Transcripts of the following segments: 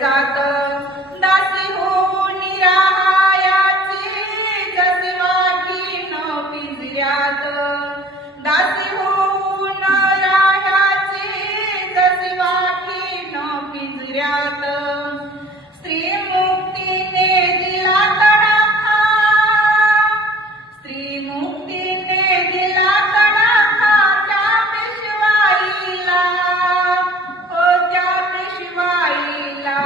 जात दासी होऊन राहायाची जसे वाघी न पिंजऱ्यात दासी होऊन राहायाची जसे वाघी न पिंजऱ्यात स्त्री मुक्तीने दिला तडाखा स्त्री मुक्तीने दिला तडाखा त्या पेशवाईला त्या पेशवाईला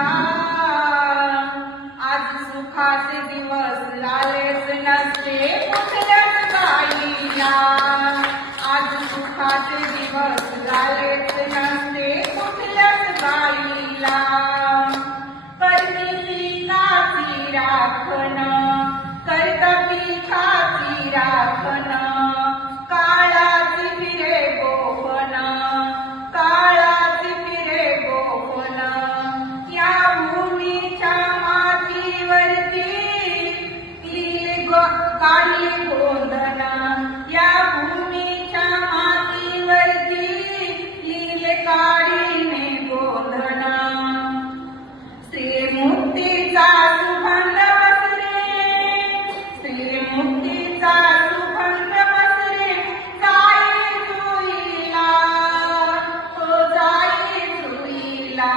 आज सुखाचे दिवस आलेच नसते कुठल्याच बाईला आज सुखाचे दिवस आलेच नसते कुठल्याच बाईला पिकाची राखण करता पिकाची राखण काळाची फिरे गोपन काळाची फिरे गोपन या भूमीच्या मातीवरती काढली गोंधन या भूमीच्या मातीवरती लिहिले काढीने गोंधन स्त्री मुक्तीचा सुगंध पसरे स्त्री मुक्तीचा सुगंध पसरे जाई जुईला जाई जुईला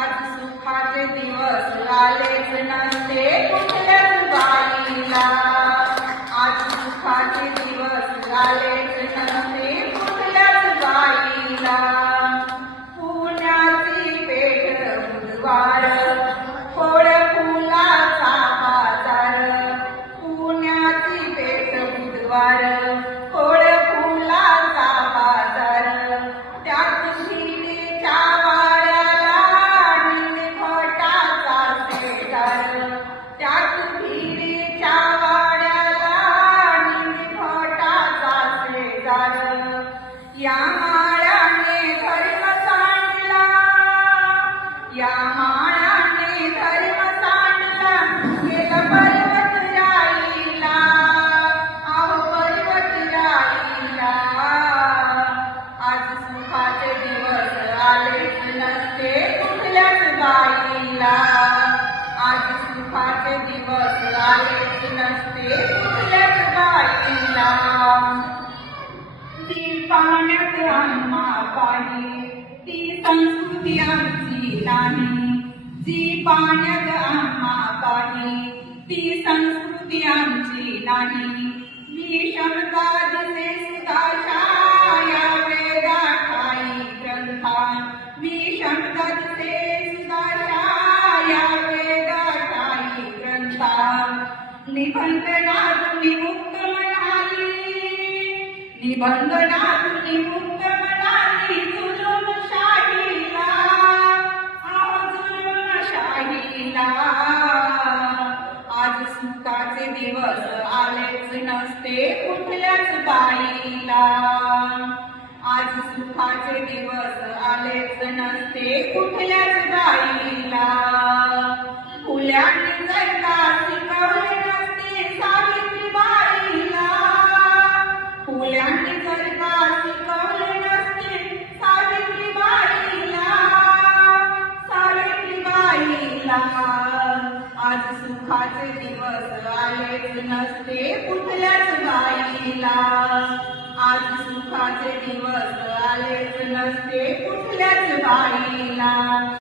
आज सुखाचे दिवस आलेच नसते कुठल्याच बाईला आज सुखाचे दिवस आलेच नसते कुठल्याच बाईला बुधवार खोड फुलाचा बाजार पुण्याची पेठ बुधवार खोड फुलाचा बाजार त्यात शिडीच्या वाड्याला निमफटाचा शेजार त्यात शिडीच्या वाड्याला निमफटाचा शेजार या माळ्याने धर्म सांडला या माळाने धर्म सांडला गेला पर्वत राईला आहो पर्वत राईला आज सुखाचे दिवस आलेच नसते कुठल्याच बाईला आज सुखाचे दिवस आलेच नसते कुठल्याच बाईला जी पाण्यात आम्हा पाणी ती संस्कृती आमची नाही जी पाण्यात आम्हा पाणी ती संस्कृती आमची नाही विषमता दिसे सुधाशा या वेदाठाई ग्रंथा विषमता दिसे सुधाशा या वेदाठाई ग्रंथा निबंधनातून मुक्त म्हणाली निबंधनातून मुक्त म्हणाली जुलूमशाहीला जुलूमशाहीला आज सुखाचे दिवस आलेच नसते कुठल्याच बाईला आज सुखाचे दिवस आलेच नसते कुठल्याच बाईला फुल्यांनी जर का शिकवले नसते सावित्रीबाईला फुल्यांनी जर का शिकवले नसते सावित्रीबाईला आज सुखाचे दिवस आलेच नसते कुठल्याच बाईला आज सुखाचे दिवस आलेच नसते कुठल्याच बाईला